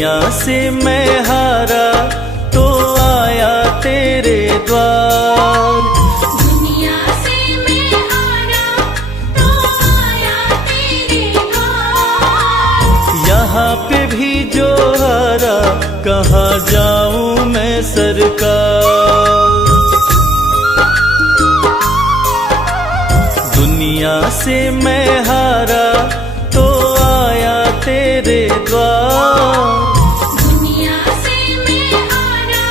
दुनिया से मैं हारा तो आया तेरे द्वार। दुनिया से मैं हारा तो आया तेरे द्वार। यहाँ पे भी जो हारा कहाँ जाऊं मैं सरकार। दुनिया से मैं हारा तो आया तेरे द्वार। दुनिया से मैं हारा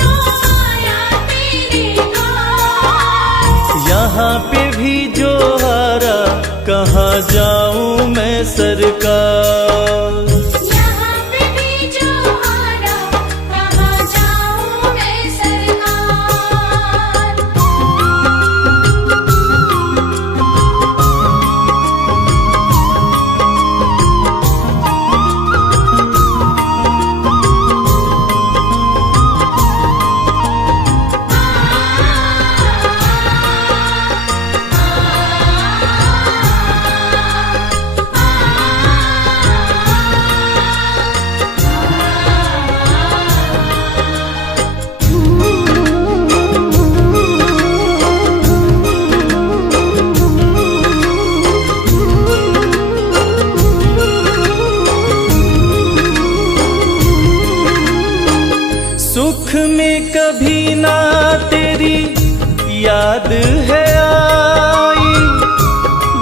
तो आया तेरे द्वार। यहाँ पे भी जो हारा कहाँ जाऊं मैं सरकार। यहाँ पे भी जो हारा कहाँ जाऊं मैं सरकार। सुख में कभी ना तेरी याद है आई,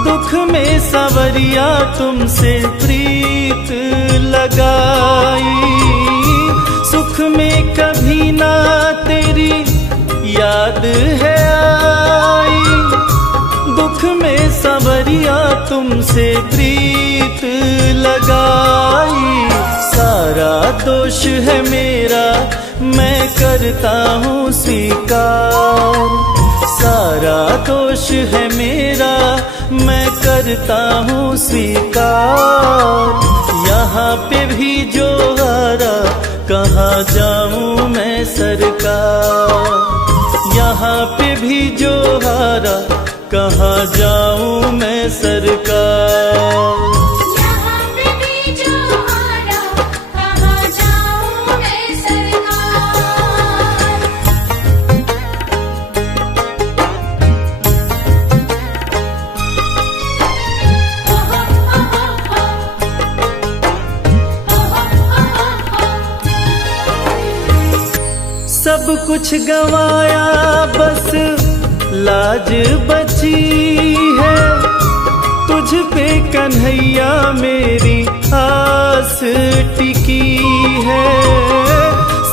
दुख में सवरिया तुमसे प्रीत लगाई। सुख में कभी ना तेरी याद है आई, दुख में सवरिया तुमसे प्रीत लगाई। सारा दोष है मेरा मैं करता हूँ स्वीकार। सारा दोष है मेरा मैं करता हूँ स्वीकार। यहाँ पे भी जो हारा कहाँ जाऊँ मैं सरकार। यहाँ पे भी जो हारा कहाँ जाऊँ मैं सरकार। यहाँ पे भी जो हारा कहाँ जाऊं मैं सरकार। सब कुछ गंवाया बस लाज बची है, तुझ पे कन्हैया मेरी आस टिकी है।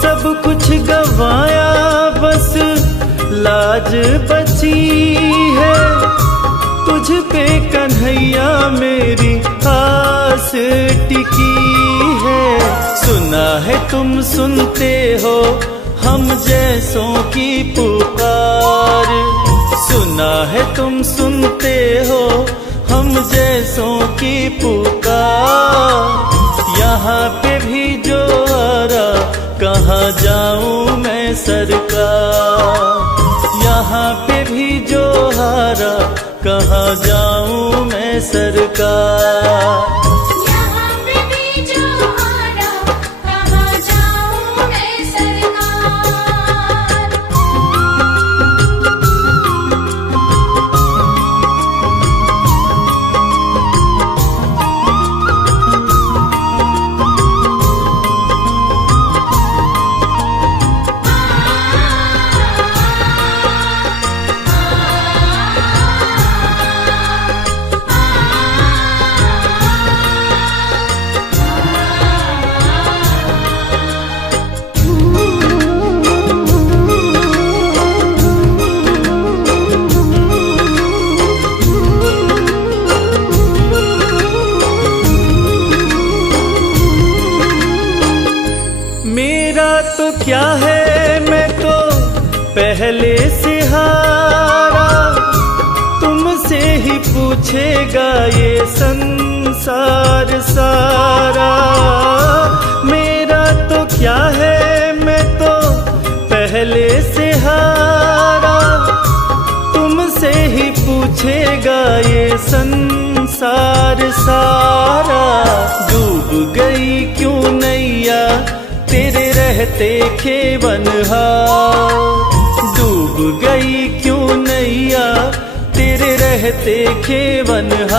सब कुछ गंवाया बस लाज बची है, तुझ पे कन्हैया मेरी आस टिकी है। सुना है तुम सुनते हो हम जैसों की पुकार। सुना है तुम सुनते हो हम जैसों की पुकार। यहाँ पे भी जो हारा कहाँ जाऊँ मैं सरकार। यहाँ पे भी जो हारा कहाँ जाऊँ मैं सरकार। यहाँ पे भी जो हारा कहाँ जाऊं मैं सरकार। मेरा तो क्या है मैं तो पहले से हारा, तुमसे ही पूछेगा ये संसार सारा। मेरा तो क्या है मैं तो पहले से हारा, तुमसे ही पूछेगा ये संसार सारा। डूब गई क्यों नैया रहते खेवनहार। डूब गई क्यों नैया तेरे रहते खेवनहार।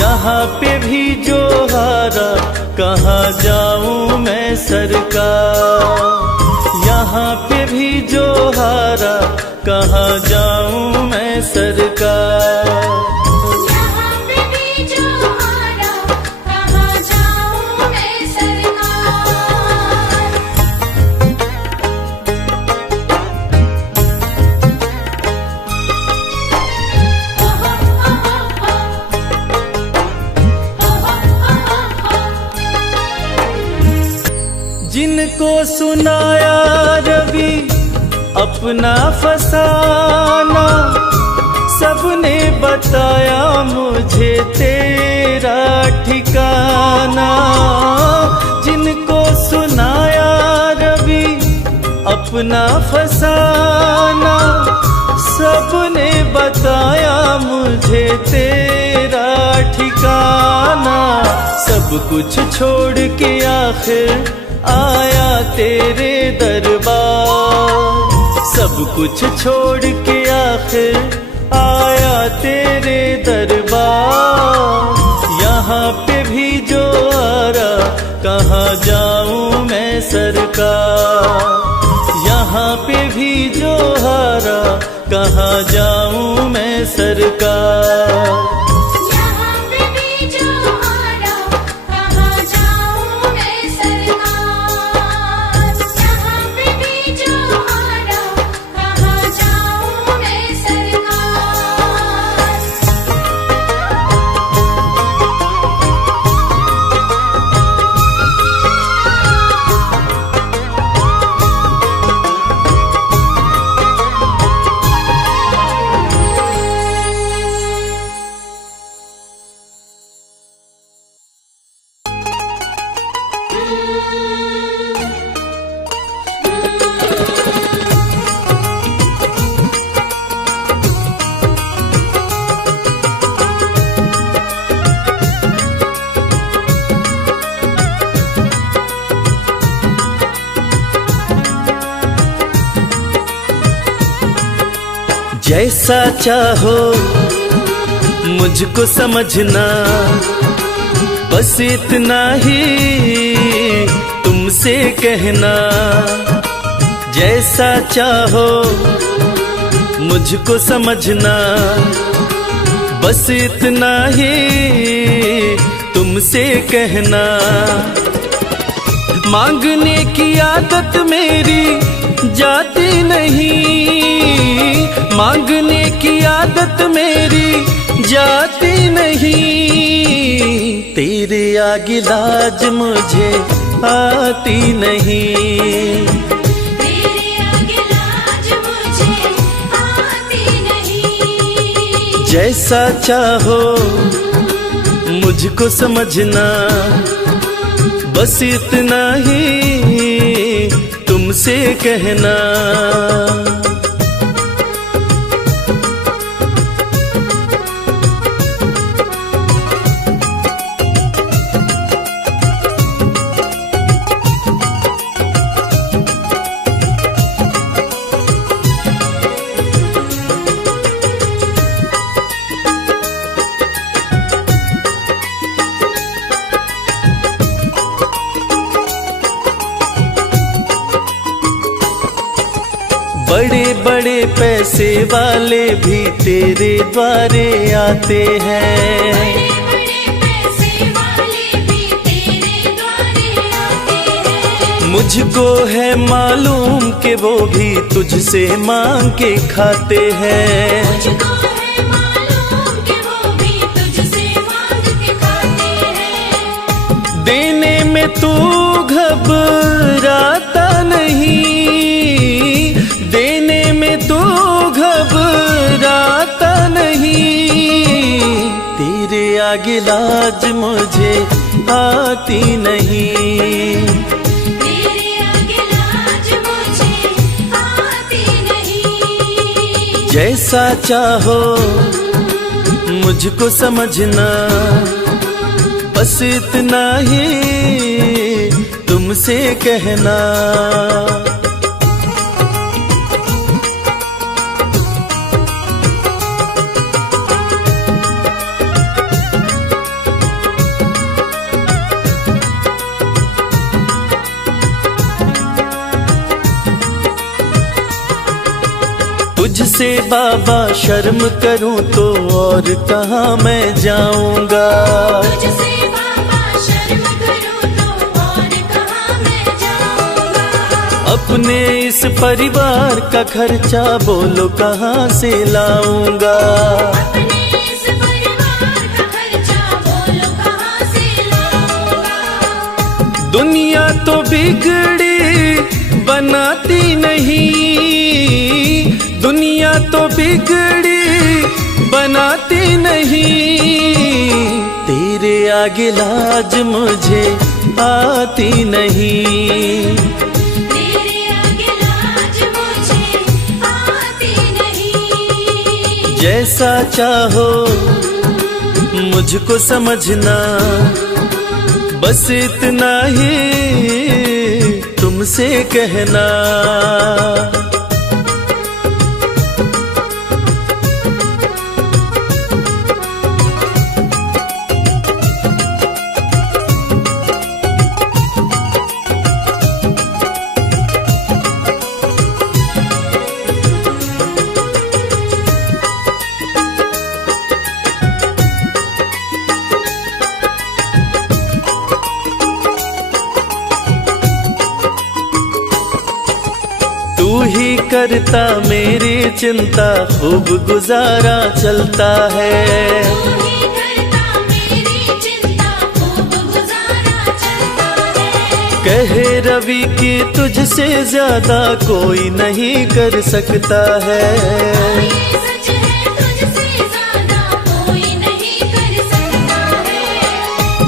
यहाँ पे भी जो हारा कहाँ जाऊं मैं सरकार। यहाँ पे भी जो हारा कहाँ जाऊं मैं सरकार। यहाँ पे भी जो हारा कहाँ जाऊं मैं सरकार। जिनको सुनाया रवि अपना फसाना, सबने बताया मुझे तेरा ठिकाना। जिनको सुनाया रवि अपना फसाना, सबने बताया मुझे तेरा ठिकाना। सब कुछ छोड़ के आखिर आया तेरे दरबार। सब कुछ छोड़ के आखिर आया तेरे दरबार। यहाँ पे भी जो हारा कहाँ जाऊं मैं सरकार। यहाँ पे भी जो हारा कहाँ जाऊं मैं सरकार। यहाँ पे भी जो हारा कहाँ जाऊं मैं सरकार। यहाँ पे भी जो हारा कहाँ जाऊं मैं सरकार। जैसा चाहो मुझको समझना, बस इतना ही तुमसे कहना। जैसा चाहो मुझको समझना, बस इतना ही तुमसे कहना। मांगने की आदत मेरी जाती नहीं, मांगने की आदत मेरी जाती नहीं। तेरे आगे लाज मुझे आती नहीं। तेरे आगे लाज मुझे आती नहीं। जैसा चाहो मुझको समझना, बस इतना ही तुमसे कहना। बड़े बड़े पैसे वाले भी तेरे द्वारे आते हैं। बड़े बड़े पैसे वाले भी तेरे द्वारे आते हैं। मुझको है मालूम कि वो भी तुझसे मांग के खाते हैं। मुझको है मालूम कि वो भी तुझसे मांग के खाते हैं। देने में तू घबराता नहीं, देने में तू घबराता नहीं। तेरे आगे लाज मुझे आती नहीं। तेरे आगे लाज मुझे आती नहीं। जैसा चाहो मुझको समझना, बस इतना ही तुम तुमसे कहना। तुझसे बाबा शर्म करूं तो और कहाँ मैं जाऊंगा। तुझसे बाबा शर्म करूं तो और कहाँ मैं जाऊंगा। अपने इस परिवार का खर्चा बोलो कहाँ से लाऊंगा। अपने इस परिवार का खर्चा बोलो कहाँ से लाऊंगा। दुनिया तो बिगड़ी बनाती नहीं, दुनिया तो बिगड़ी बनाती नहीं, तेरे आगे लाज मुझे आती नहीं। तेरे आगे लाज मुझे आती नहीं। जैसा चाहो मुझको समझना, बस इतना ही तुमसे कहना। तू ही करता मेरी चिंता, खूब गुजारा चलता है। तू ही करता मेरी चिंता, खूब गुजारा चलता है। कहे रवि कि तुझसे ज्यादा कोई नहीं कर सकता है। ये सच है, तुझसे ज्यादा कोई नहीं कर सकता है।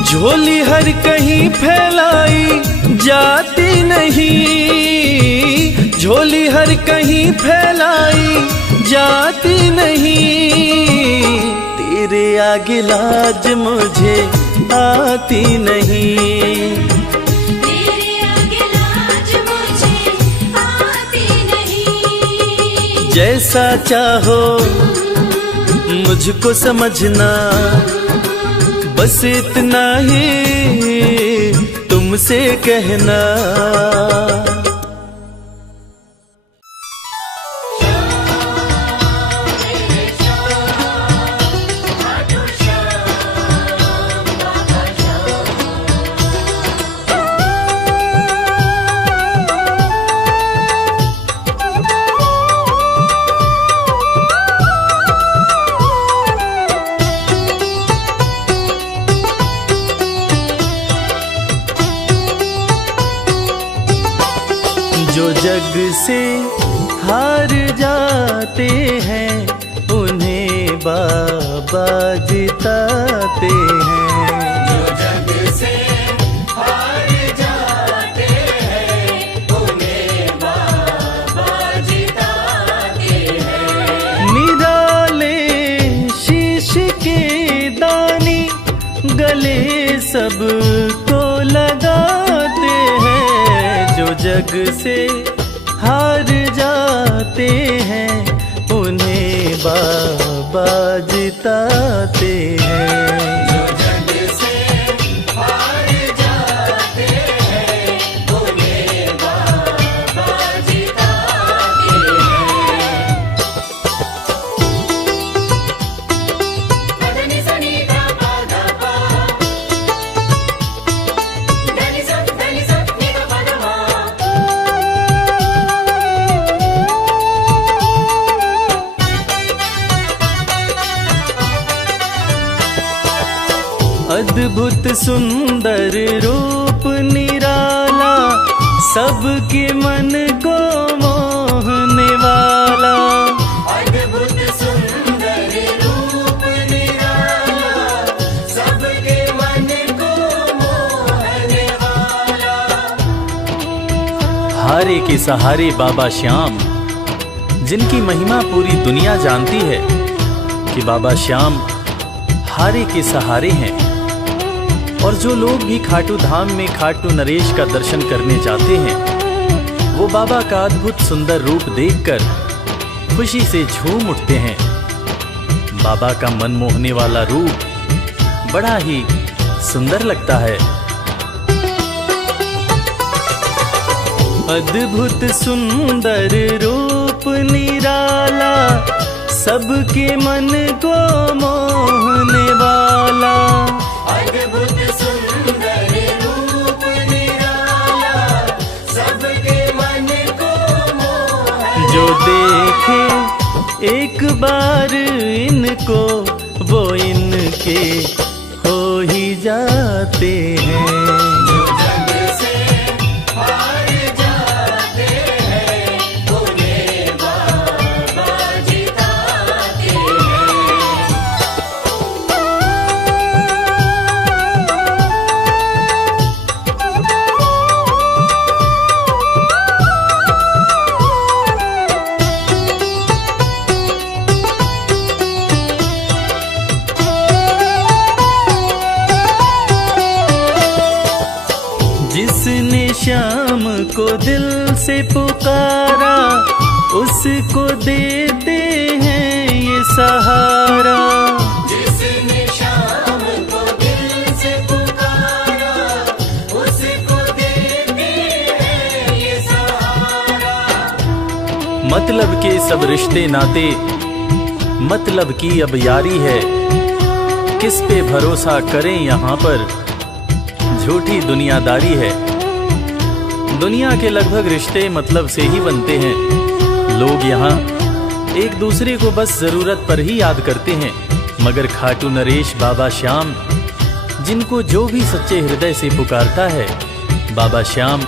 झोली हर कहीं फैलाई जाती नहीं, झोली हर कहीं फैलाई जाती नहीं, तेरे आगे लाज मुझे आती नहीं। तेरे आगे लाज मुझे आती नहीं। जैसा चाहो मुझको समझना, बस इतना ही तुमसे कहना। जो जग से हार जाते हैं उन्हें बाबा जिताते हैं। जो जग से हार जाते हैं उन्हें बाबा जिताते हैं। निराले शीश के दानी गले सबको लगाते हैं। जो जग से हार जाते हैं उन्हें बाबा जिताते हैं। जो जग से हार जाते हैं उन्हें बाबा जिताते हैं। मदनी सनी दा पा दा पा, धनी सा नि दा पा दा मा। अद्भुत सुंदर रूप निराला, सबके मन को मोहने वाला। अद्भुत सुंदर रूप निराला, सबके मन को मोहने वाला। हारे के सहारे बाबा श्याम, जिनकी महिमा पूरी दुनिया जानती है कि बाबा श्याम हारे के सहारे हैं और जो लोग भी खाटू धाम में खाटू नरेश का दर्शन करने जाते हैं, वो बाबा का अद्भुत सुंदर रूप देखकर खुशी से झूम उठते हैं। बाबा का मन मोहने वाला रूप बड़ा ही सुंदर लगता है। अद्भुत सुंदर रूप निराला, सबके मन को मोहने वाला। अद्भुत सुंदर रूप निराला, सबके मन को मोहने जो देखे एक बार इनको, वो इनके हो ही जाते हैं। जो जग से हार जाते हैं, उन्हें बाबा जिताते हैं। जिसने श्याम को दिल से पुकारा, उसको देते हैं ये सहारा। जिसने शाम को दिल से पुकारा, उसको देते हैं ये सहारा। मतलब के सब रिश्ते नाते, मतलब की अब यारी है। किस पे भरोसा करें यहाँ पर, झूठी दुनियादारी है। दुनिया के लगभग रिश्ते मतलब से ही बनते हैं। लोग यहाँ एक दूसरे को बस जरूरत पर ही याद करते हैं, मगर खाटू नरेश बाबा श्याम, जिनको जो भी सच्चे हृदय से पुकारता है, बाबा श्याम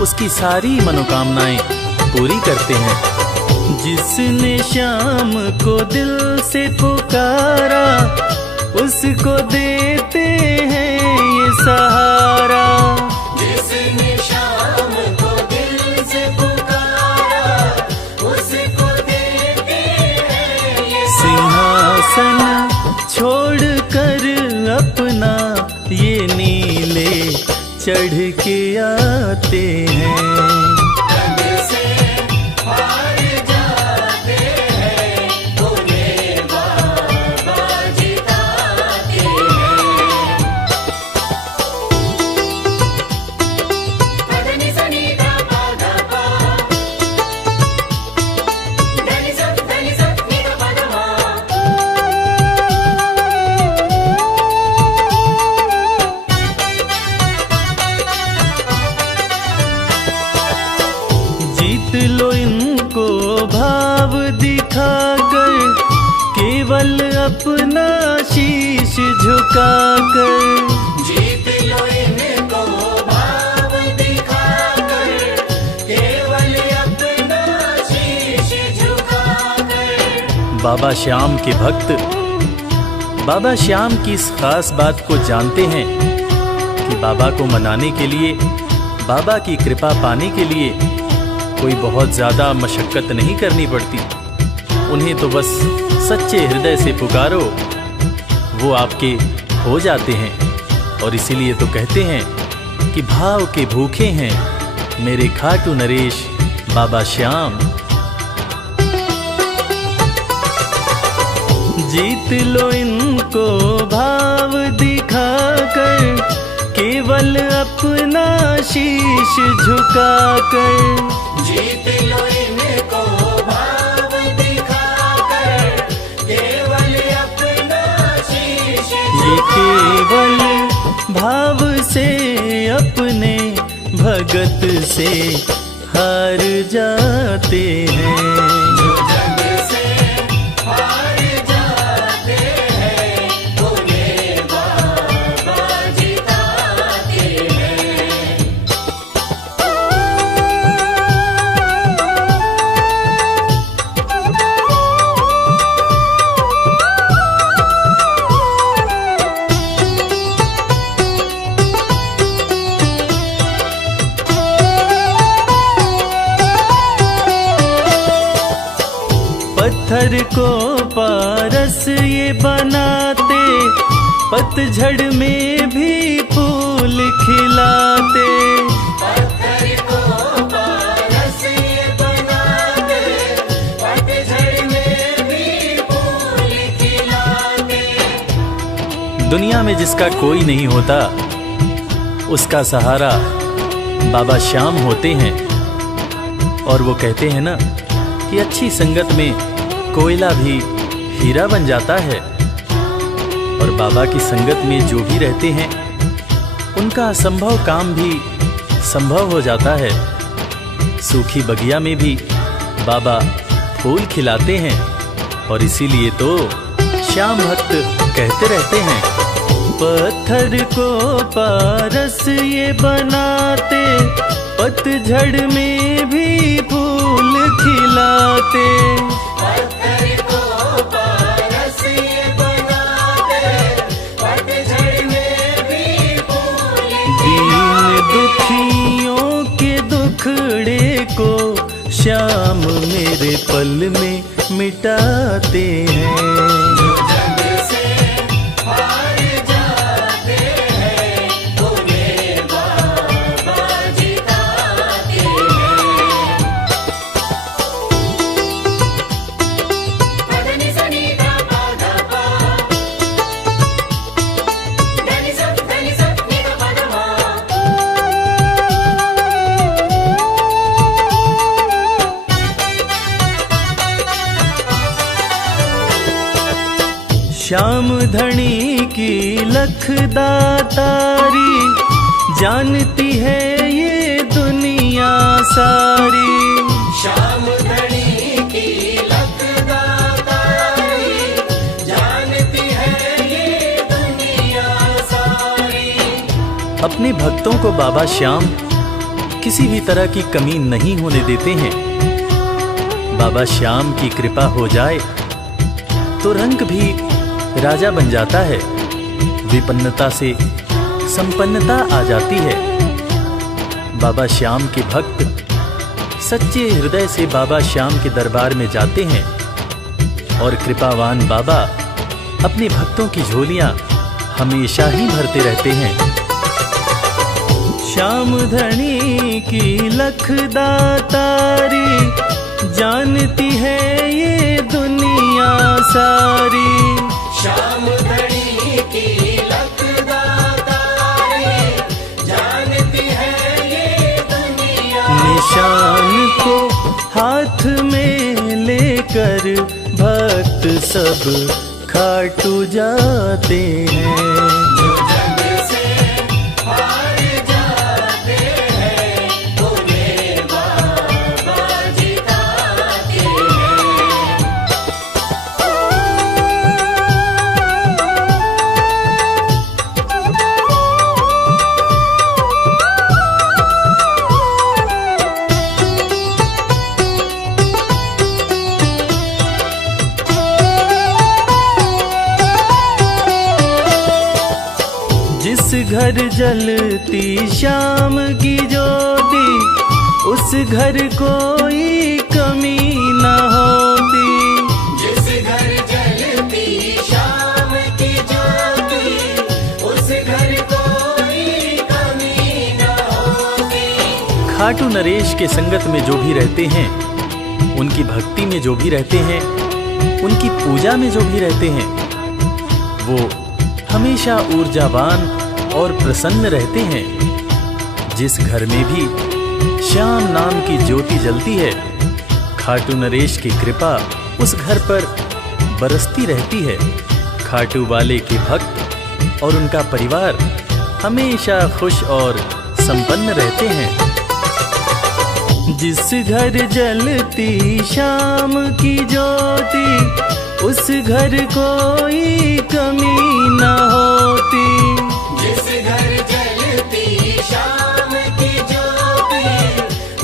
उसकी सारी मनोकामनाएं पूरी करते हैं। जिसने श्याम को दिल से पुकारा, उसको देते हैं ये सहारा। जिसने शाम को दिल से पुकारा, उसको देते हैं ये सिंहासन छोड़कर अपना ये नीले चढ़ के आते हैं। जग से हार जाते हैं, उन्हें बाबा जिताते हैं। पदनि सनि धा पा धा पा, धनि सा नि धा पा धा मा। जीत लो इनको भाव दिखाकर, केवल अपना शीश झुकाकर। जीत लो इनको भाव दिखाकर, केवल अपना शीश झुकाकर। बाबा श्याम के भक्त बाबा श्याम की इस खास बात को जानते हैं कि बाबा को मनाने के लिए, बाबा की कृपा पाने के लिए कोई बहुत ज्यादा मशक्कत नहीं करनी पड़ती। उन्हें तो बस सच्चे हृदय से पुकारो, वो आपके हो जाते हैं। और इसीलिए तो कहते हैं कि भाव के भूखे हैं मेरे खाटू नरेश बाबा श्याम। जीत लो इनको भाव दिखाकर, केवल अपना शीश झुकाकर। जीत लो इनको भाव दिखाकर, केवल अपना शीश ये केवल भाव से अपने भगत से हार जाते हैं। जो जग से हार जाते हैं, उन्हें बाबा जिताते हैं। पत्थर को पारस ये बनाते, पतझड़ में भी खिलाते। पत्थर को पारस ये बनाते, पतझड़ में भी फूल खिलाते। दुनिया में जिसका कोई नहीं होता, उसका सहारा बाबा श्याम होते हैं। और वो कहते हैं ना कि अच्छी संगत में कोयला भी हीरा बन जाता है। और बाबा की संगत में जो भी रहते हैं, उनका असंभव काम भी संभव हो जाता है। सूखी बगिया में भी बाबा फूल खिलाते हैं। और इसीलिए तो श्याम भक्त कहते रहते हैं, पत्थर को पारस ये बनाते, पतझड़ में भी फूल खिलाते। पत्थर को पारस ये बनाते, पतझड़ में भी फूल दीन दुखियों के दुखड़े को श्याम मेरे पल में मिटाते हैं। जग से हार जाते हैं, उन्हें बाबा जिताते हैं। पदनि सनि गा पा गा पा, धनि सा नि गा पा गा मा। श्याम धनी की लखदातारी, जानती है ये दुनिया सारी। श्याम धनी की लखदातारी, जानती है ये दुनिया सारी। अपने भक्तों को बाबा श्याम किसी भी तरह की कमी नहीं होने देते हैं। बाबा श्याम की कृपा हो जाए तो रंग भी राजा बन जाता है। विपन्नता से संपन्नता आ जाती है। बाबा श्याम के भक्त सच्चे हृदय से बाबा श्याम के दरबार में जाते हैं। और कृपावान बाबा अपने भक्तों की झोलियां हमेशा ही भरते रहते हैं। श्याम धनी की लखदातारी, जानती है ये दुनिया सारी। श्याम धनी की लखदातारी, जानती है ये दुनिया। निशान को हाथ में लेकर भक्त सब खाटू जाते हैं। जग से हार जाते हैं, उन्हें बाबा जिताते हैं। जिस घर जलती श्याम की ज्योति, उस घर कोई कमी न होती। जिस घर जलती श्याम की ज्योति, उस घर कोई कमी न होती। खाटू नरेश के संगत में जो भी रहते हैं, उनकी भक्ति में जो भी रहते हैं, उनकी पूजा में जो भी रहते हैं, वो हमेशा ऊर्जावान और प्रसन्न रहते हैं। जिस घर में भी श्याम नाम की ज्योति जलती है, खाटू नरेश की कृपा उस घर पर बरसती रहती है। खाटू वाले के भक्त और उनका परिवार हमेशा खुश और संपन्न रहते हैं। जिस घर जलती श्याम की ज्योति, उस घर कोई कमी न होती। जिस घर जलती श्याम की ज्योति,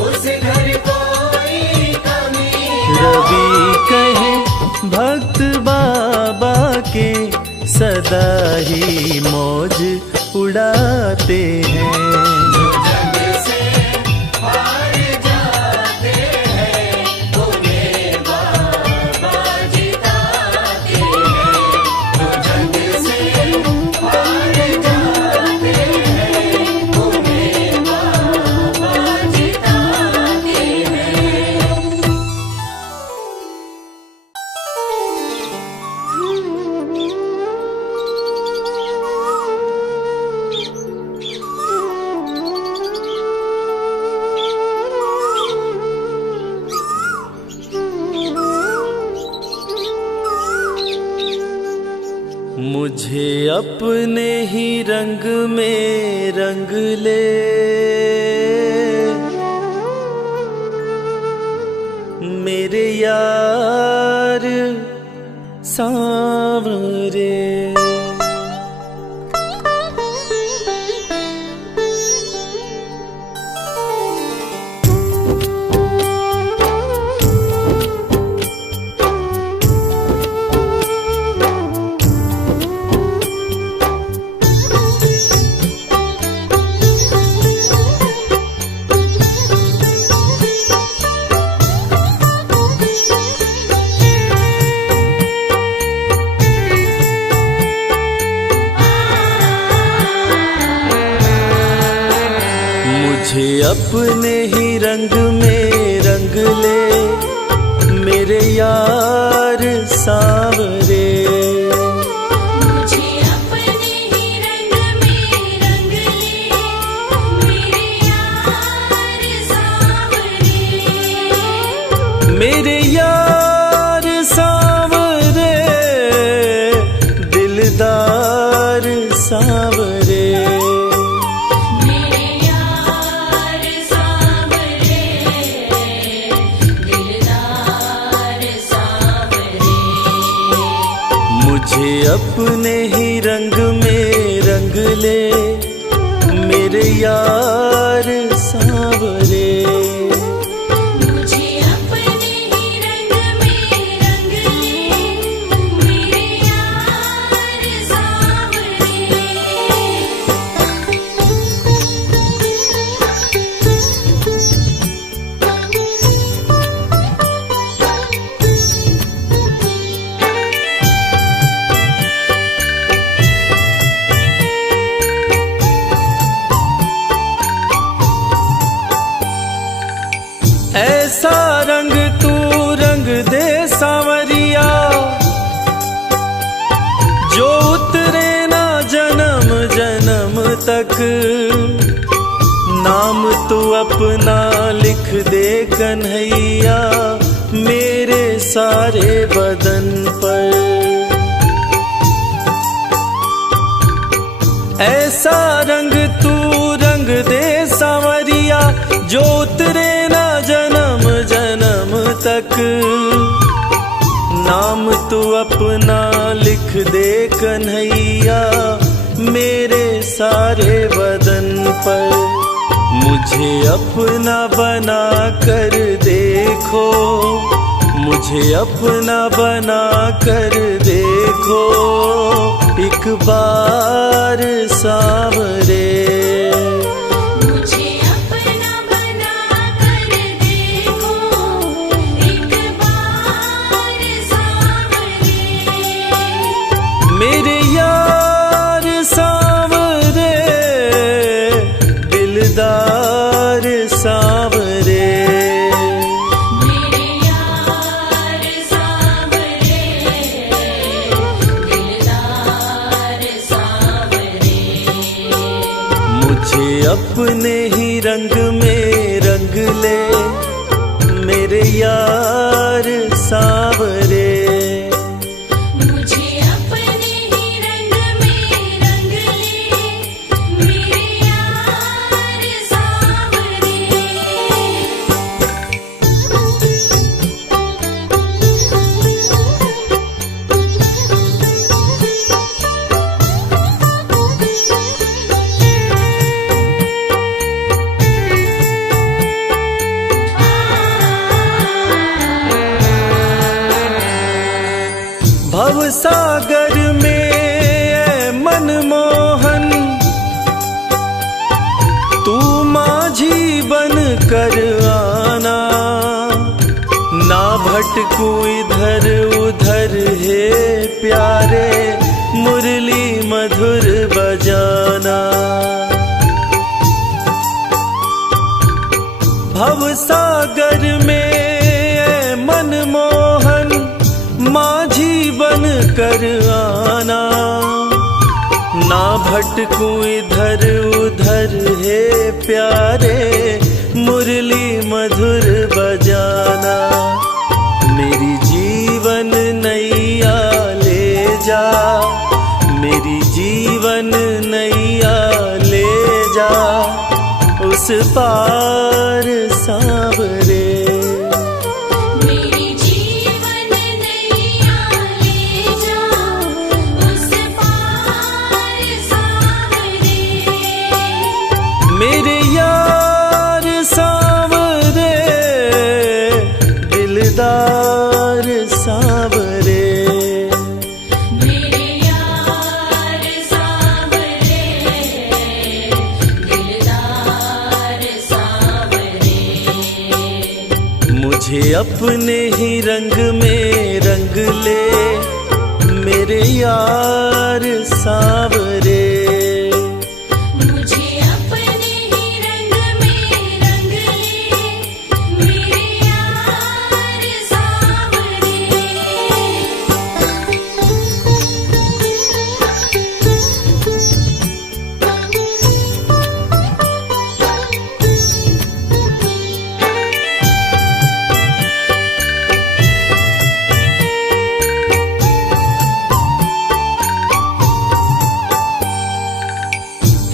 उस घर कोई कमी न रवि कहे भक्त बाबा के, सदा ही मौज उड़ाते हैं। जग से हार जाते हैं, उन्हें बाबा जिताते हैं। जग से हार जाते हैं, अपने ही रंग में रंग ले, मेरे यार सांवरे। मुझे अपने ही रंग में रंग ले, मेरे यार सांवरे। मुझे अपने ही रंग में रंग ले, मेरे यार सांवरे। मेरे यार सांवरे, दिलदार सांवरे। मुझे अपने ही रंग में रंग ले, मेरे यार सांवरे। मुझे अपने ही रंग में रंग ले, मेरे यार सांवरे। ऐसा रंग तू रंग दे सांवरिया, जो उतरे ना जन्म जन्म तक। नाम तू अपना लिख दे कन्हैया, मेरे सारे बदन पर। ऐसा रंग तू रंग दे सांवरिया, जो उतरे ना जन्म जन्म तक। नाम तू अपना लिख दे कन्हैया, मेरे सारे बदन पर। मुझे अपना बना कर देखो, मुझे अपना बना कर देखो, एक बार सांवरे। मुझे अपना बना कर देखो, एक बार सांवरे। मेरे यार सांवरे, दिलदार सांवरे। मेरे यार सांवरे, दिलदार सांवरे। मुझे अपने ही रंग में रंग ले, मेरे यार सांवरे। मुझे अपने ही रंग में रंग ले, मेरे यार सांवरे। भवसागर में ऐ मनमोहन, तू माझी बन कर आना। ना भटकू इधर उधर हे प्यारे, मुरली मधुर बजाना। भवसागर में ऐ मनमोहन, माझी बन कर आना। ना भटकू इधर उधर हे प्यारे, मुरली मधुर बजाना। मेरी जीवन नैया ले जा, मेरी जीवन नैया ले जा उस पार सांवरे। मेरी जीवन नैया ले जा उस पार सांवरे। मेरे यार सांवरे दिलदार सांवरे। मेरे यार सांवरे दिलदार सांवरे। मुझे अपने ही रंग में रंग ले मेरे यार सांवरे। मुझे अपने ही रंग में रंग ले मेरे यार सांवरे।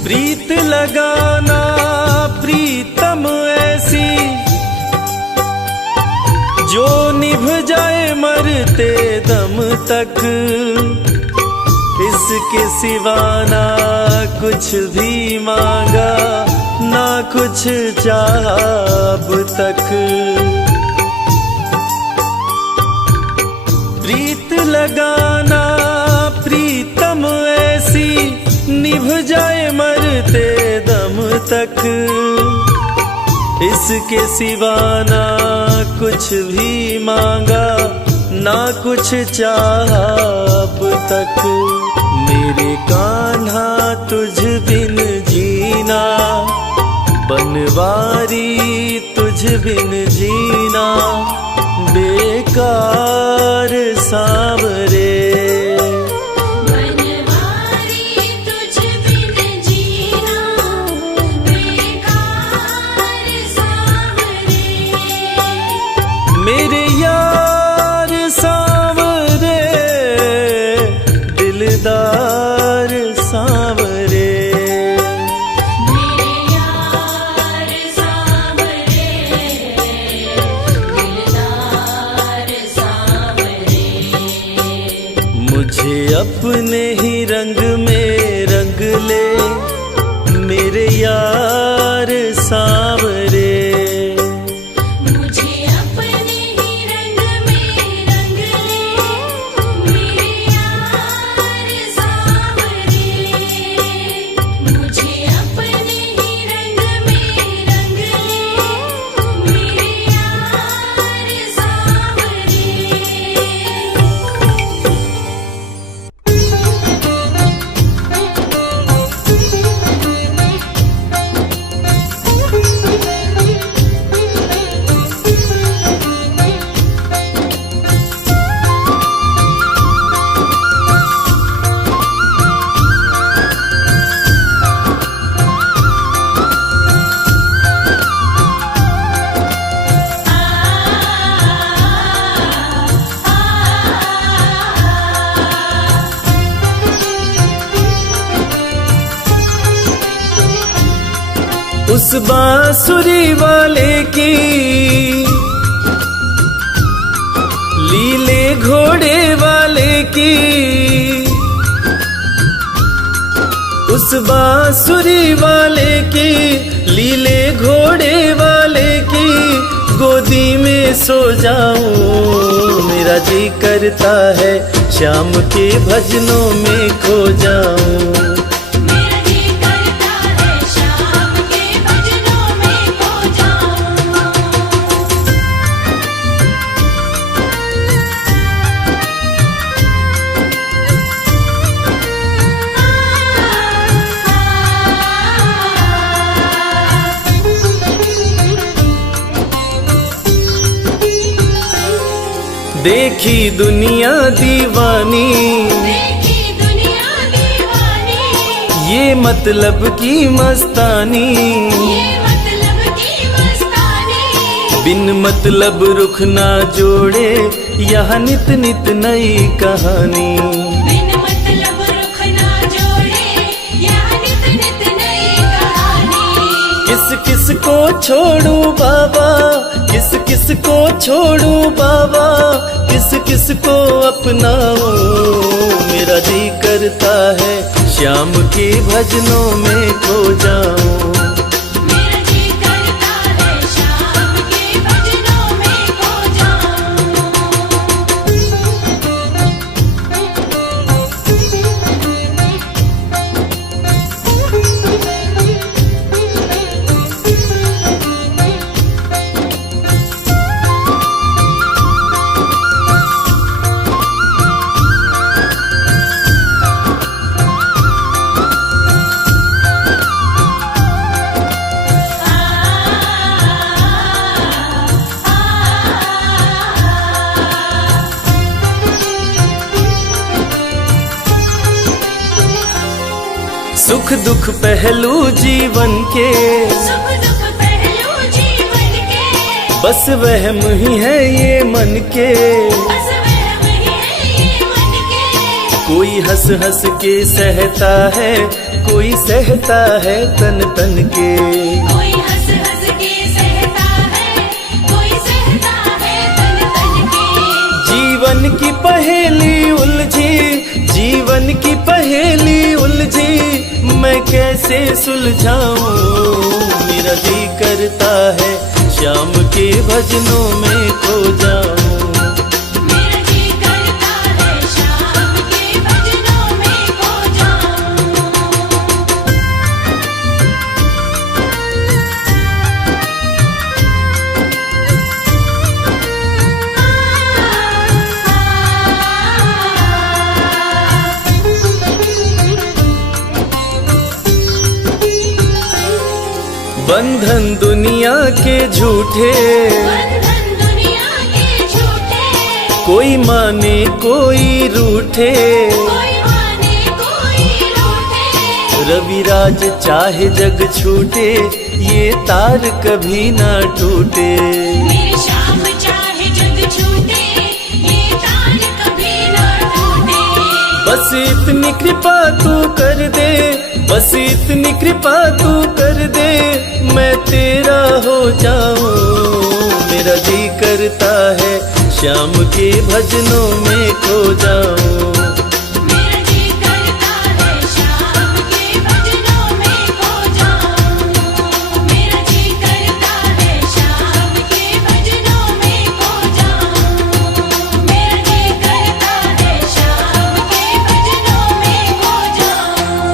प्रीत लगाना प्रीतम ऐसी जो निभ जाए मरते दम तक। इसके सिवा ना कुछ भी मांगा ना कुछ चाहा अब तक। प्रीत लगाना प्रीतम ऐसी निभ जाए मरते दम तक। इसके सिवा ना कुछ भी मांगा ना कुछ चाहा अब तक। मेरे कान्हा तुझ बिन जीना बनवारी तुझ बिन जीना बेकार सांवरे। बनवारी तुझ बिन जीना बेकार सांवरे। मेरे यार सांवरे दिलदार सांवरे। मेरे यार सांवरे दिलदार सांवरे। मुझे अपने ही रंग में रंग ले मेरे यार सांवरे। मुझे अपने ही रंग में रंग ले मेरे यार सांवरे। मुझे अपने ही रंग में रंग ले मेरे यार सांवरे। उस बांसुरी वाले की लीले घोड़े वाले की। उस बांसुरी वाले की लीले घोड़े वाले की गोदी में सो जाऊं। मेरा जी करता है शाम के भजनों में खो जाऊं। मेरा जी करता है शाम के भजनों में खो जाऊं। देखी दुनिया दीवानी देखी दुनिया दीवानी। ये मतलब की मस्तानी। ये मतलब की मस्तानी। बिन मतलब रुख ना जोड़े यहाँ नित नित नई कहानी। बिन मतलब रुख ना किस को छोड़ूं बाबा, किस किस को छोड़ूं बाबा, किस किस को अपनाऊं। मेरा जी करता है श्याम के भजनों में खो जाऊं। मेरा जी करता है श्याम के भजनों में खो सुख दुख पहलू जीवन के, सुख दुख पहलू जीवन के, बस वहम ही है ये मन के। बस वहम ही है ये मन के। कोई हंस हंस के सहता है, कोई सहता है तन तन के। कोई हंस हंस के सहता है, कोई सहता है तन तन के। जीवन की पहेली उलझी, जीवन की पहेली उलझी, मैं कैसे सुलझाऊं। मेरा जी करता है श्याम के भजनों में खो जाऊं। मेरा जी करता है श्याम के भजनों में खो बंधन दुनिया के झूठे, बंधन दुनिया के झूठे। कोई माने कोई रूठे। कोई माने कोई रूठे। रविराज चाहे जग छूटे, ये तार कभी ना टूटे। मेरे श्याम चाहे जग छूटे, ये तार कभी ना टूटे। बस इतनी कृपा तू कर दे, बस इतनी कृपा तू कर दे, मैं तेरा हो जाऊं। मेरा जी करता है श्याम के भजनों में खो जाऊं। मेरा जी करता है श्याम के भजनों में खो जाऊं। मेरा जी करता है श्याम के भजनों में खो जाऊं। मेरा जी करता है श्याम के भजनों में खो जाऊं।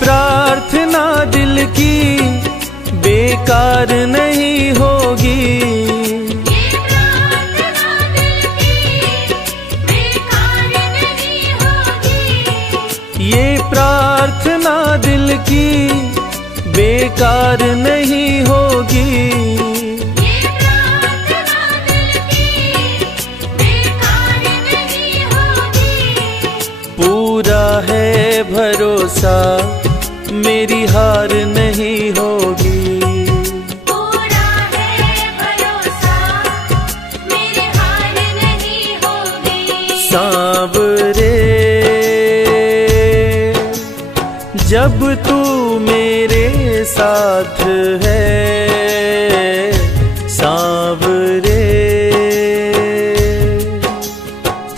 प्रार्थना दिल की बेकार नहीं होगी। ये प्रार्थना दिल की बेकार नहीं होगी। ये प्रार्थना दिल की बेकार नहीं होगी। ये प्रार्थना दिल की बेकार नहीं होगी। पूरा है भरोसा मेरी हार नहीं होगी। पूरा है भरोसा मेरी हार नहीं होगी। सांवरे जब तू मेरे साथ है, सांवरे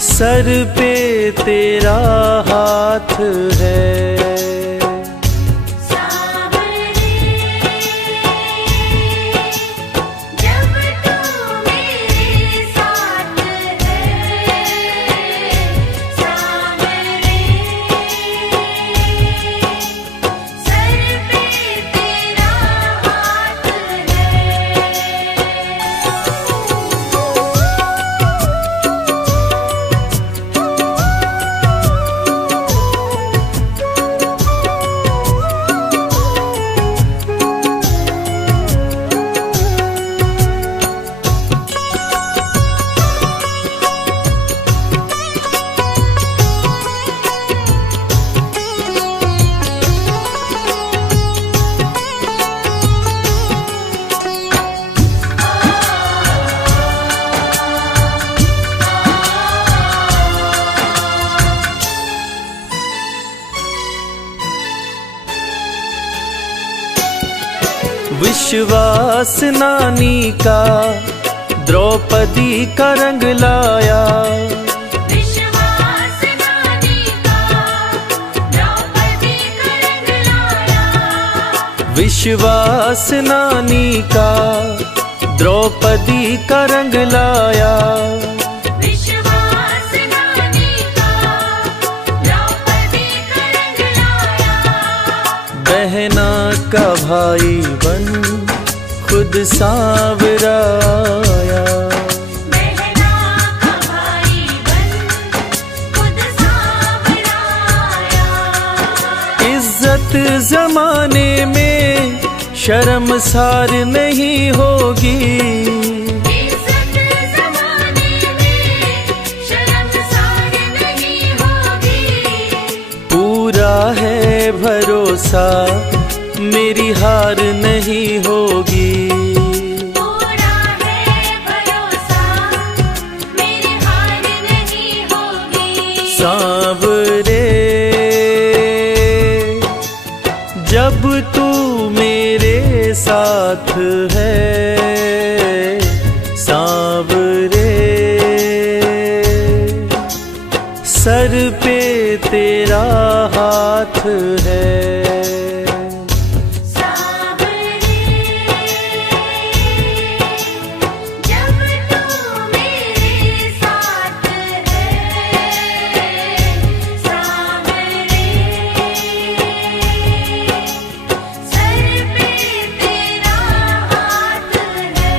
सर पे तेरा हाथ है। विश्वास नानी का द्रौपदी का रंग लाया। विश्वास नानी का द्रौपदी का रंग लाया। विश्वास नानी का द्रौपदी का रंग लाया। विश्वास नानी का द्रौपदी का रंग लाया। बहना का भाई बन खुद सांवराया। बहना का भाई बन खुद सांवराया। इज्जत जमाने में शर्मसार नहीं होगी। इज्जत ज़माने में शर्मसार नहीं होगी। पूरा है भरोसा मेरी हार नहीं होगी। पूरा है भरोसा मेरी हार नहीं होगी। सांवरे जब तू मेरे साथ है, सांवरे सर पे तेरा हाथ है। सांवरे जब तू मेरे साथ है, सांवरे सर पे तेरा हाथ है।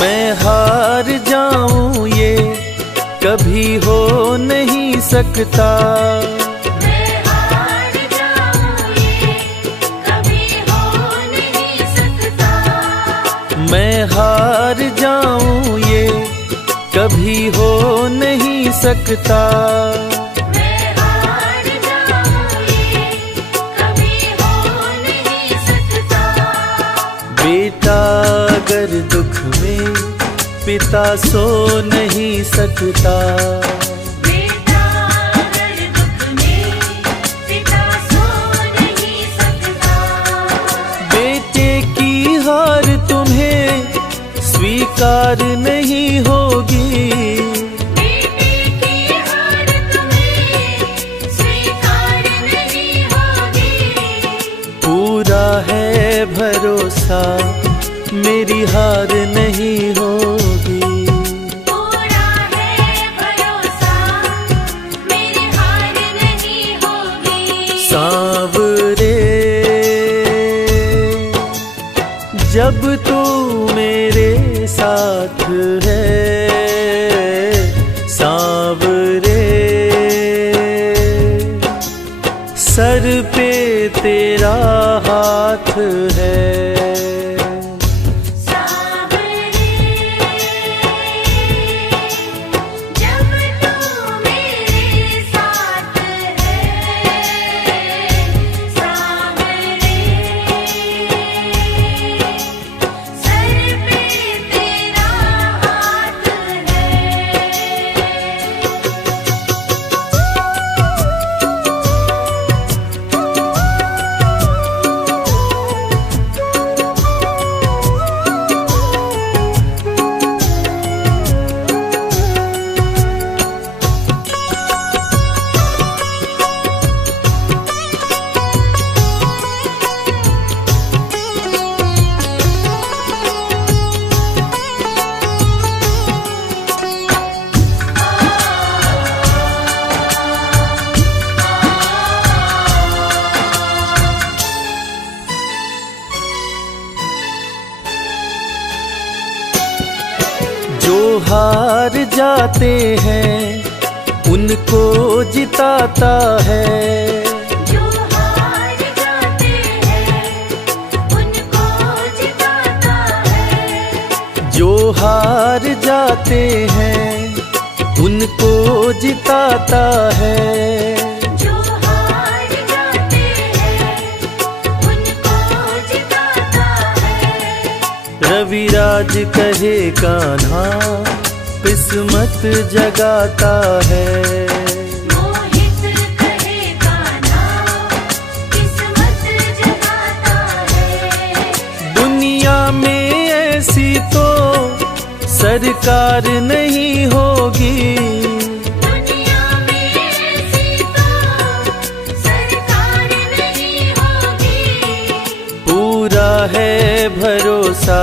मैं हार जाऊं ये कभी हो नहीं सकता। मैं हार जाऊं ये कभी हो नहीं सकता। मैं हार जाऊं ये कभी हो नहीं सकता। मैं हार जाऊं ये कभी हो नहीं सकता। बेटा अगर दुख में पिता सो नहीं सकता। बेटा अगर दुख में पिता सो नहीं सकता। बेटे की हार तुम्हें स्वीकार नहीं होगी। बेटे की हार तुम्हें स्वीकार नहीं होगी। पूरा है भरोसा मेरी हार नहीं होगी। पूरा है भरोसा मेरी हार नहीं होगी। सांवरे जब तू मेरे साथ है, जो हार जाते हैं उनको जिताता है। जो हार जाते हैं उनको जिताता है। जो हार जाते हैं उनको जिताता है। जो हार जाते हैं उनको जिताता है। रविराज कहे कान्हा किस्मत जगाता है। मोहित कहे कान्हा किस्मत जगाता है। दुनिया में ऐसी तो सरकार नहीं होगी। दुनिया में ऐसी तो सरकार नहीं होगी। पूरा है भरोसा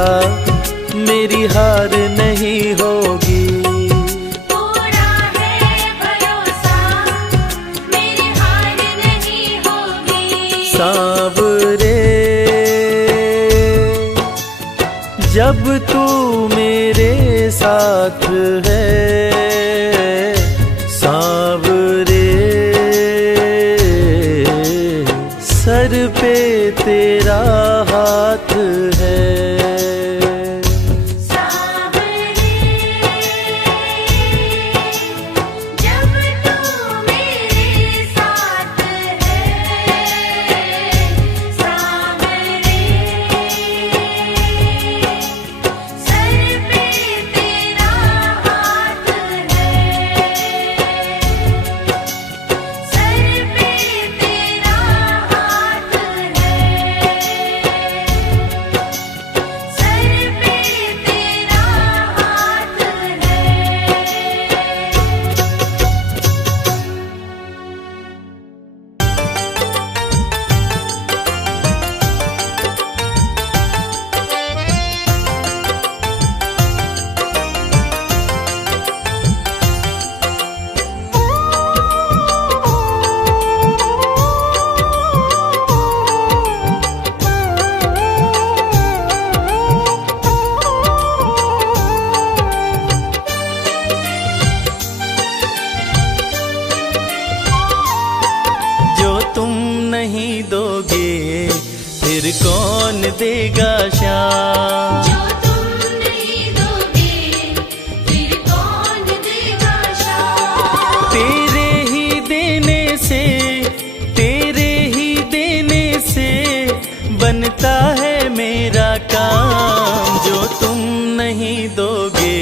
मेरी हार नहीं होगी। पूरा है भरोसा मेरी हार नहीं होगी। सांवरे जब तू मेरे साथ है, सांवरे सर पे तेरा हाथ है। सांवरे जब तू मेरे साथ है। सांवरे सर पे तेरा हाथ है। सर पे तेरा हाथ है। सर पे तेरा हाथ है। जो तुम नहीं दोगे फिर कौन देगा शाम। जो तुम नहीं दोगे फिर कौन देगा शाम। तेरे ही देने से, तेरे ही देने से बनता है मेरा काम। जो तुम नहीं दोगे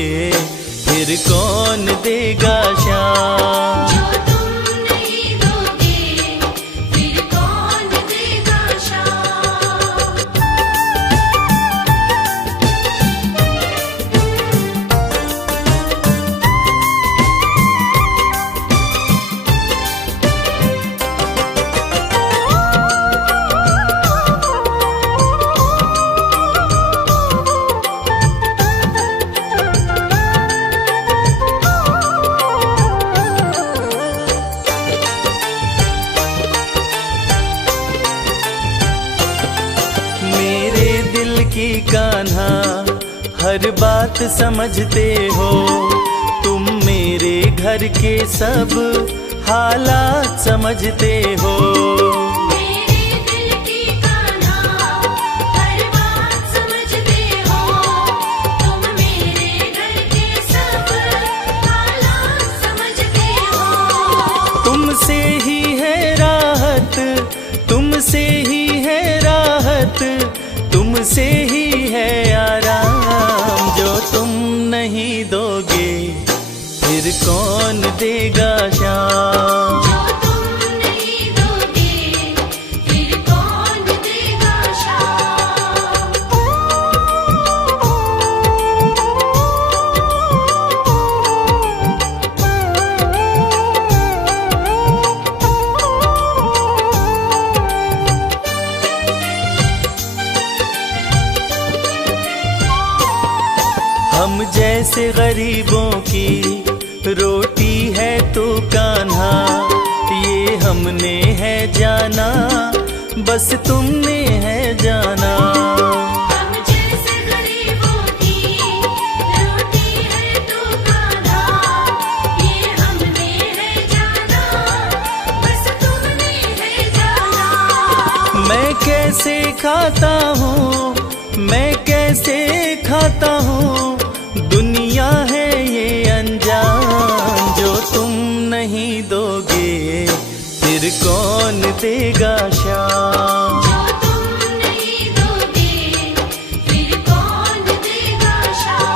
फिर कौन देगा शाम। जो तुम नहीं दोगे फिर कौन देगा शाम। मेरे दिल की कान्हा हर बात समझते हो। तुम मेरे घर के सब हालात समझते हो। मेरे दिल की कान्हा हर बात समझते हो। तुम मेरे घर के सब हालात समझते हो। तुमसे ही है राहत, तुमसे ही है राहत, तुमसे ही है आराम। जो तुम नहीं दोगे फिर कौन देगा शाम। जो तुम नहीं दोगे फिर कौन देगा शाम। हम जैसे गरीबों की रोटी है तो कान्हा, ये हमने है जाना, बस तुमने है जाना। हम जैसे गरीबों की रोटी है सिखाता हूँ, मैं कैसे खाता हूँ। दुनिया है ये अनजान, जो तुम नहीं दोगे फिर कौन देगा शाम। जो तुम नहीं दोगे फिर कौन देगा शाम।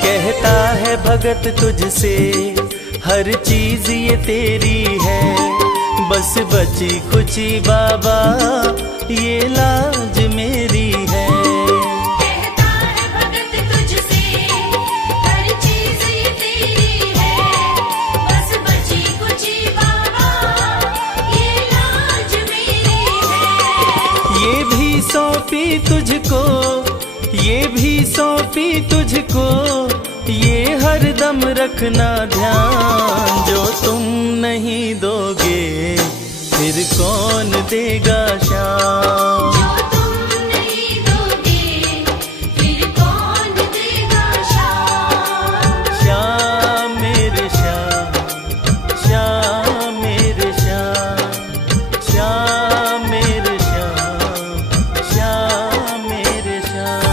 कहता है भगत तुझसे हर चीज ये तेरी है, बस बची खुची बाबा ये लाज मेरी है। कहता है भगत तुझसे हर चीज ये तेरी है, बस बची कुची बाबा ये लाज मेरी है। ये भी सौंपी तुझको, ये भी सौंपी तुझको, ये हरदम रखना ध्यान। जो तुम नहीं दोगे फिर कौन देगा शाम। जो तुम नहीं दोगे फिर कौन देगा शाम। श्याम मेरे श्याम, श्याम मेरे श्याम, श्याम मेरे श्याम, श्याम मेरे श्याम।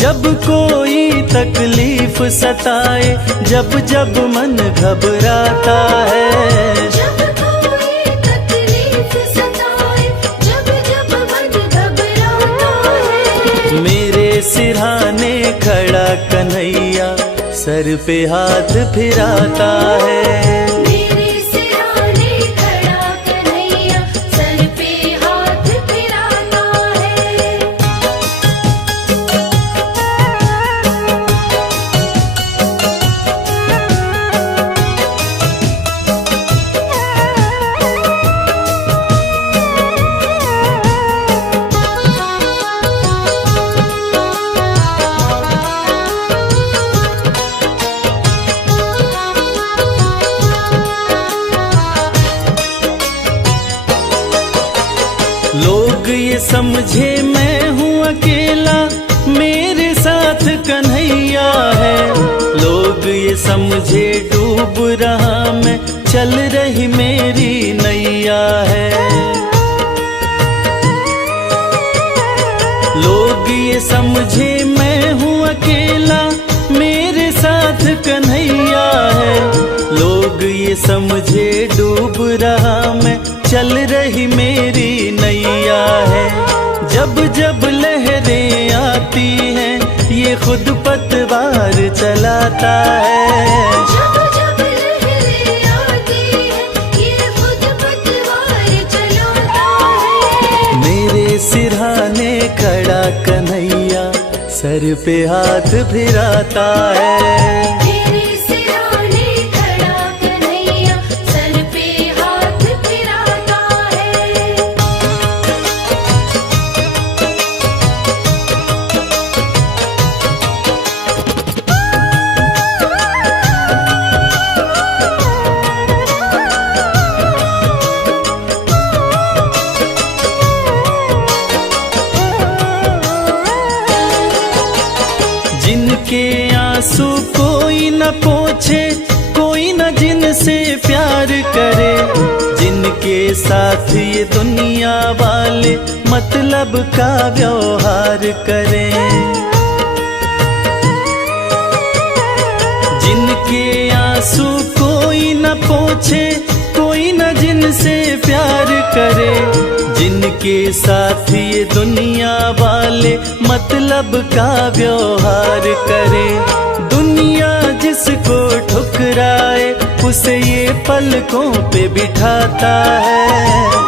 जब कोई तकलीफ सताए, जब जब मन घबराता है, जब कोई तकलीफ सताए, जब जब मन घबराता है, मेरे सिरहाने खड़ा कन्हैया सर पे हाथ फिराता है। मेरे सिरहाने खड़ा कन्हैया सर पे हाथ फिराता है। लोग ये समझे मैं हूँ अकेला, मेरे साथ कन्हैया है। लोग ये समझे डूब रहा मैं, चल रही मेरी नैया है। लोग ये समझे मैं हूँ अकेला, मेरे साथ कन्हैया है। लोग ये समझे डूब रहा मैं, चल रही मेरी नैया है। जब जब लहरें आती हैं, ये खुद पतवार चलाता है। जब जब लहरें आती हैं, ये खुद पतवार चलाता है। मेरे सिरहाने खड़ा कन्हैया सर पे हाथ फिराता है। मेरे सिरहाने खड़ा कन्हैया सर पे हाथ फिराता है। जिनके आंसू कोई न पोछे, कोई न जिनसे प्यार करे, जिनके साथ ये दुनिया वाले मतलब का व्यवहार करें। जिनके आंसू कोई न पोछे, कोई न जिनसे प्यार करे, जिन जिनके साथ ये दुनिया वाले मतलब का व्यवहार करे, दुनिया जिसको ठुकराए उसे ये पलकों पे बिठाता है।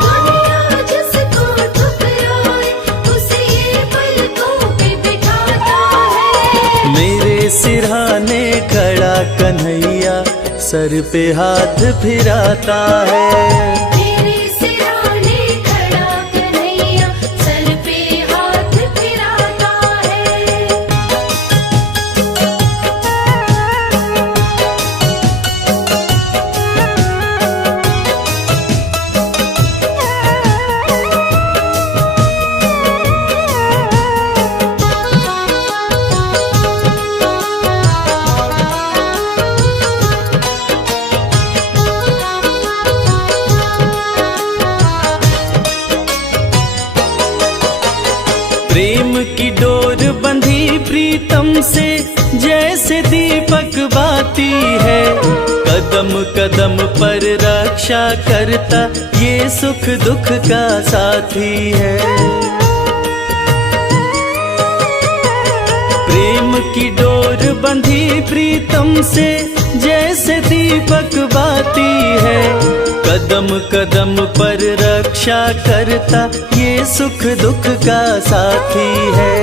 दुनिया जिसको ठुकराए उसे ये पलकों पे बिठाता है। मेरे सिरहाने खड़ा कन्हैया सर पे हाथ फिराता है। मेरे सिरहाने खड़ा कन्हैया सर पे हाथ फिराता है। प्रेम की डोर बंधी प्रीतम से जैसे दीपक बाती है, कदम कदम पर रक्षा करता ये सुख दुख का साथी है। प्रेम की डोर बंधी प्रीतम से जैसे दीपक बाती है, कदम कदम पर रक्षा करता ये सुख दुख का साथी है।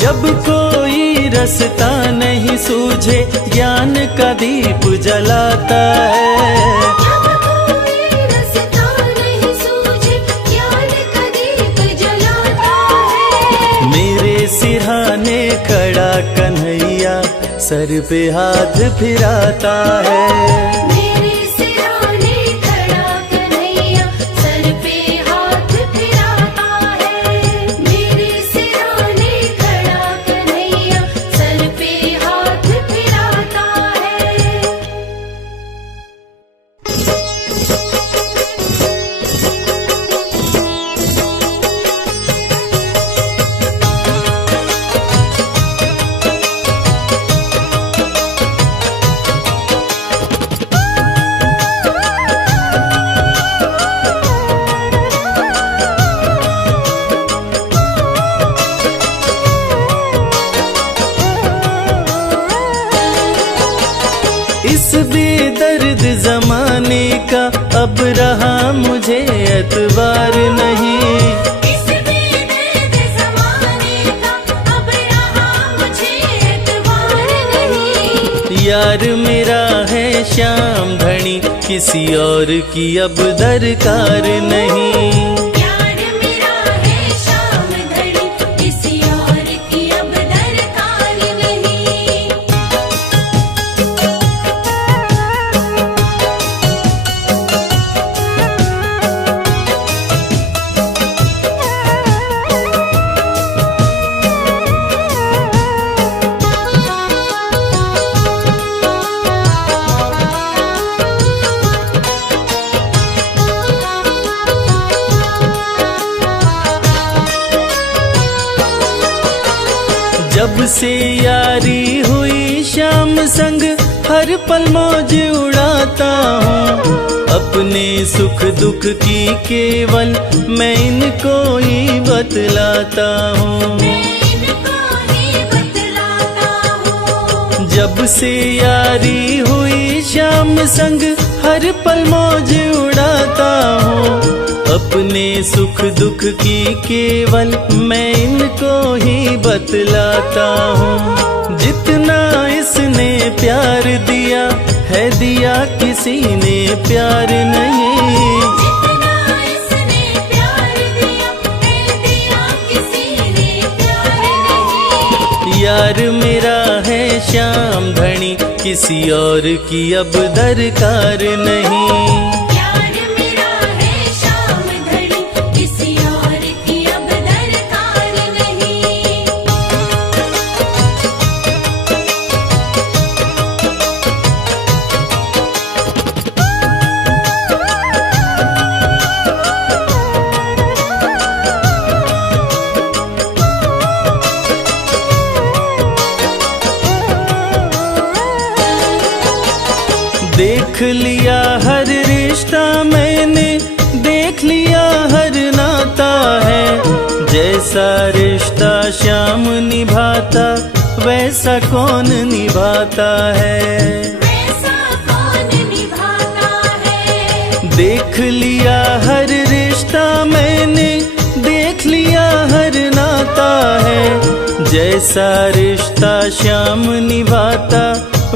जब कोई रास्ता नहीं सूझे ज्ञान का दीप जलाता है। जब कोई रास्ता नहीं सूझे ज्ञान का दीप जलाता है। मेरे सिरहाने खड़ा कन्हैया सर पे हाथ फिराता है। मेरे सिरहाने खड़ा कन्हैया सर पे हाथ फिराता है। मेरे सिरहाने खड़ा कन्हैया सर पे हाथ फिराता है। इस बेदर्द जमाने का अब रहा मुझे एतबार नहीं। इस बेदर्द ज़माने का अब रहा मुझे एतबार नहीं। यार मेरा है श्याम धनी किसी और की अब दरकार नहीं। यार मेरा है श्याम धनी किसी और की अब दरकार नहीं। जब से यारी हुई श्याम संग हर पल मौज उड़ाता हूँ। अपने सुख दुख की केवल मैं इनको ही बतलाता हूँ। मैं इनको ही बतलाता हूँ। जब से यारी हुई श्याम संग हर पल मौज उड़ाता हूँ। अपने सुख दुख की केवल मैं इनको ही बतलाता हूँ। जितना इसने प्यार दिया है दिया किसी ने प्यार नहीं। जितना इसने प्यार दिया है दिया किसी ने प्यार नहीं। यार मेरा है श्याम धनी किसी और की अब दरकार नहीं। यार मेरा है श्याम धनी किसी और की अब दरकार नहीं। देख लिया हर रिश्ता मैंने, देख लिया हर नाता जैसा रिश्ता श्याम निभाता वैसा कौन निभाता है। वैसा कौन निभाता है। देख लिया हर रिश्ता मैंने, देख लिया हर नाता है। जैसा रिश्ता श्याम निभाता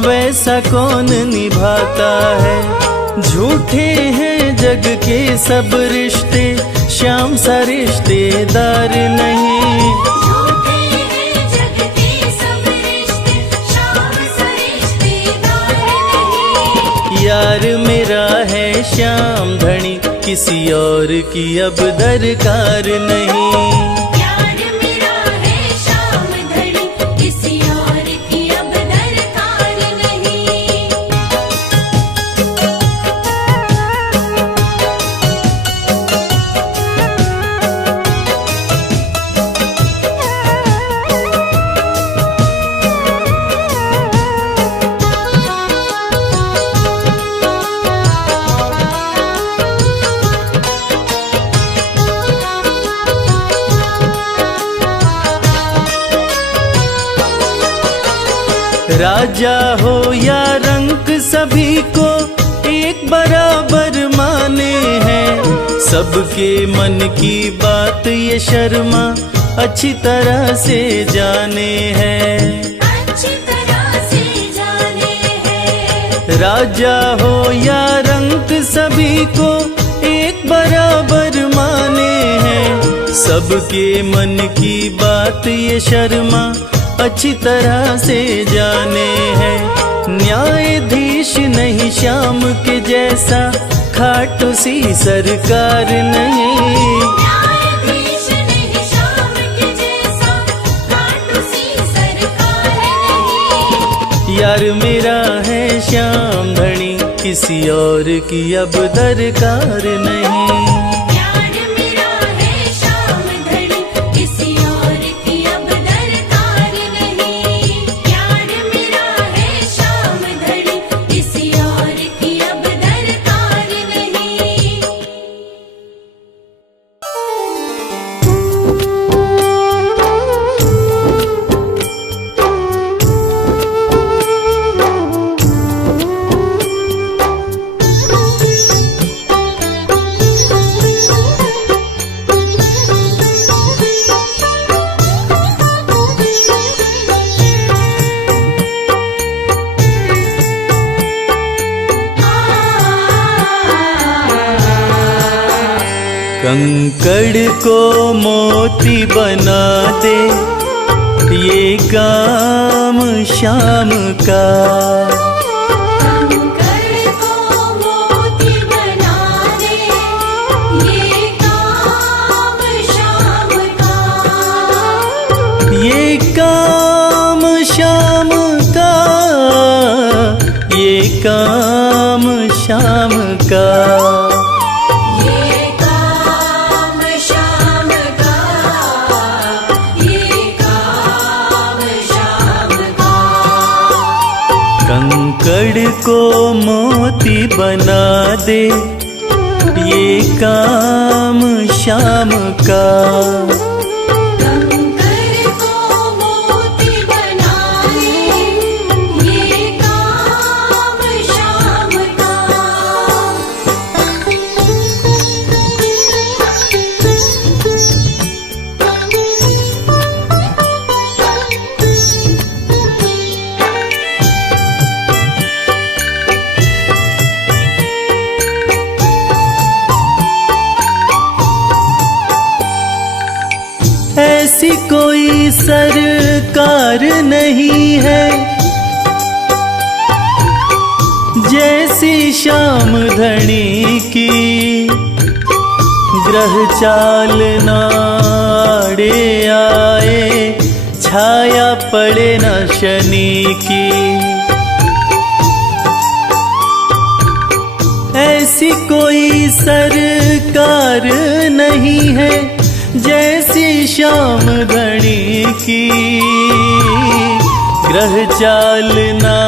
वैसा कौन निभाता है। झूठे हैं जग के सब रिश्ते, श्याम सा रिश्तेदार नहीं। झूठे हैं जग के सब रिश्ते, श्याम सा रिश्तेदार नहीं। यार मेरा है श्याम धनी, किसी और की अब दरकार नहीं। यार मेरा है श्याम धनी, किसी और की अब दरकार नहीं। राजा हो या रंक सभी को एक बराबर माने हैं। सबके मन की बात ये शर्मा अच्छी तरह से जाने हैं। अच्छी तरह से जाने हैं। राजा हो या रंक सभी को एक बराबर माने हैं। सबके मन की बात ये शर्मा अच्छी तरह से जाने हैं। न्यायाधीश नहीं श्याम के जैसा, खाटू सी सरकार नहीं। न्यायाधीश नहीं श्याम के जैसा, खाटू सी सरकार नहीं। यार मेरा है श्याम धनी, किसी और की अब दरकार नहीं। यार मेरा है श्याम धनी, किसी और की अब दरकार नहीं। यार मेरा है श्याम धनी, किसी और की अब दरकार नहीं। कंकड़ को मोती बना दे, ये काम श्याम का। कंकड़ को मोती बना दे, ये काम श्याम का। ये काम श्याम का, ये काम श्याम का। ये काम श्याम का, ये काम श्याम का। कंकड़ को मोती बना दे, ये काम श्याम का। कंकड़ को मोती बना दे, ये काम श्याम का। ऐसी कोई सरकार नहीं है जैसी श्याम धनी की। ग्रह चाल नाड़े आए, छाया पड़े न शनि की। ऐसी कोई सरकार नहीं है जैसी श्याम धनी की। ग्रह चाल ना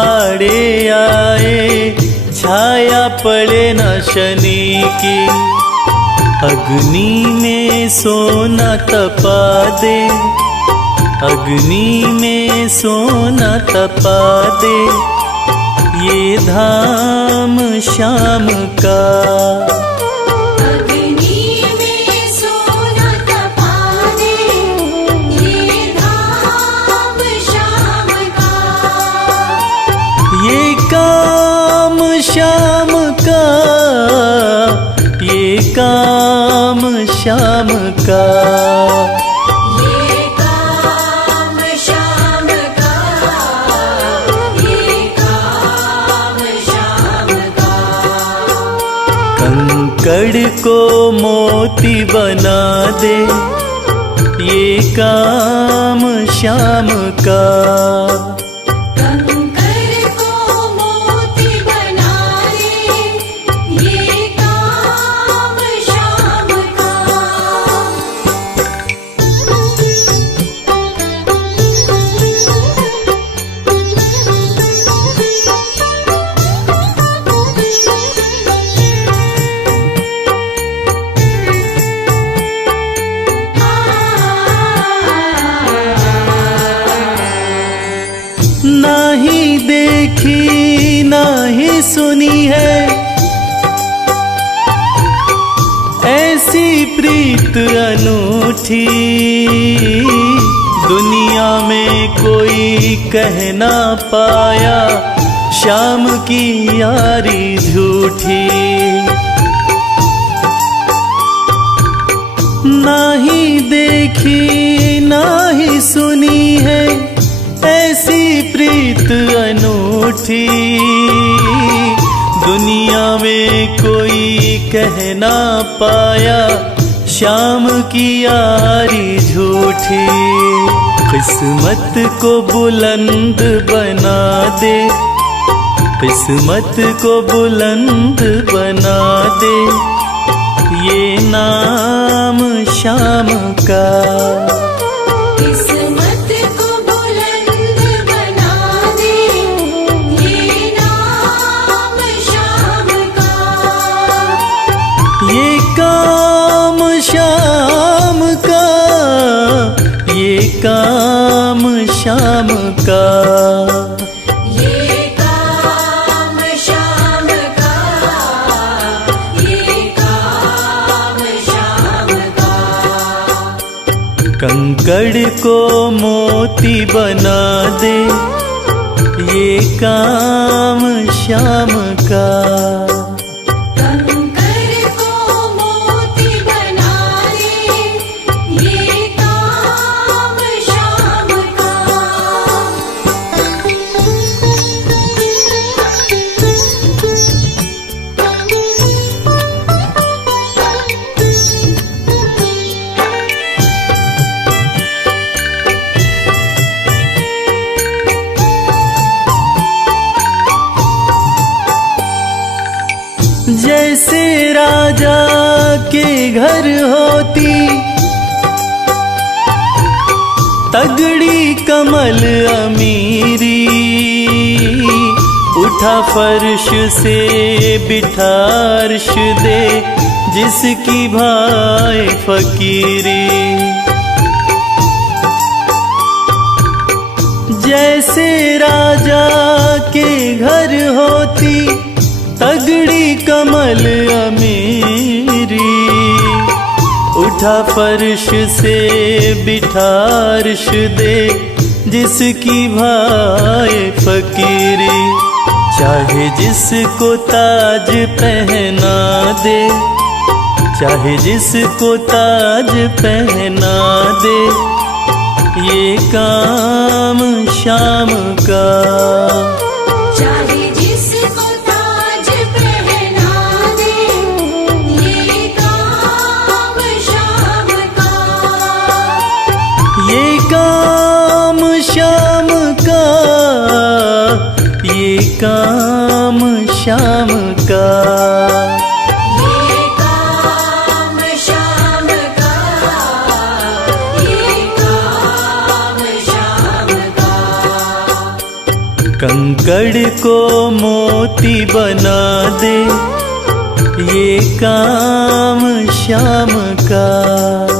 आड़े आए, छाया पड़े न शनि की। अग्नि में सोना तपा दे, अग्नि में सोना तपा दे, ये धाम श्याम का। अग्नि में सोना तपा दे, ये धाम श्याम का। ये काम श्याम का, ये काम श्याम का। ये काम श्याम का, ये काम श्याम का। कंकड़ को मोती बना दे, ये काम श्याम का। कंकर को मोती बना दे, ये काम श्याम का। नाही देखी नाही सुनी है ऐसी प्रीत अनूठी, दुनिया में कोई कह ना पाया श्याम की यारी झूठी। नाही देखी नाही सुनी है ऐसी प्रीत अनूठी, दुनिया में कोई कह ना पाया श्याम की यारी झूठी। किस्मत को बुलंद बना दे, किस्मत को बुलंद बना दे, ये नाम श्याम का। किस्मत को बुलंद बना दे, ये नाम श्याम का। ये काम श्याम का, ये काम श्याम का। ये काम श्याम का, ये काम श्याम का। कंकड़ को मोती बना दे, ये काम श्याम का। कंकर को मोती बना दे, ये काम श्याम का। जैसे राजा के घर होती तगड़ी कमल अमीरी, उठा फर्श से बिठा अर्श दे, जिसकी भाई फकीरी। जैसे राजा के घर होती तगड़ी कमल अमीरी, उठा फर्श से बिठा अर्श दे, जिसकी भाई फकीरी। चाहे जिसको ताज पहना दे, चाहे जिसको ताज पहना दे, ये काम श्याम का। चाहे जिसको ताज पहना दे, ये काम श्याम का। ये काम श्याम का, ये काम श्याम का। ये काम श्याम का, ये काम श्याम का। कंकड़ को मोती बना दे, ये काम श्याम का।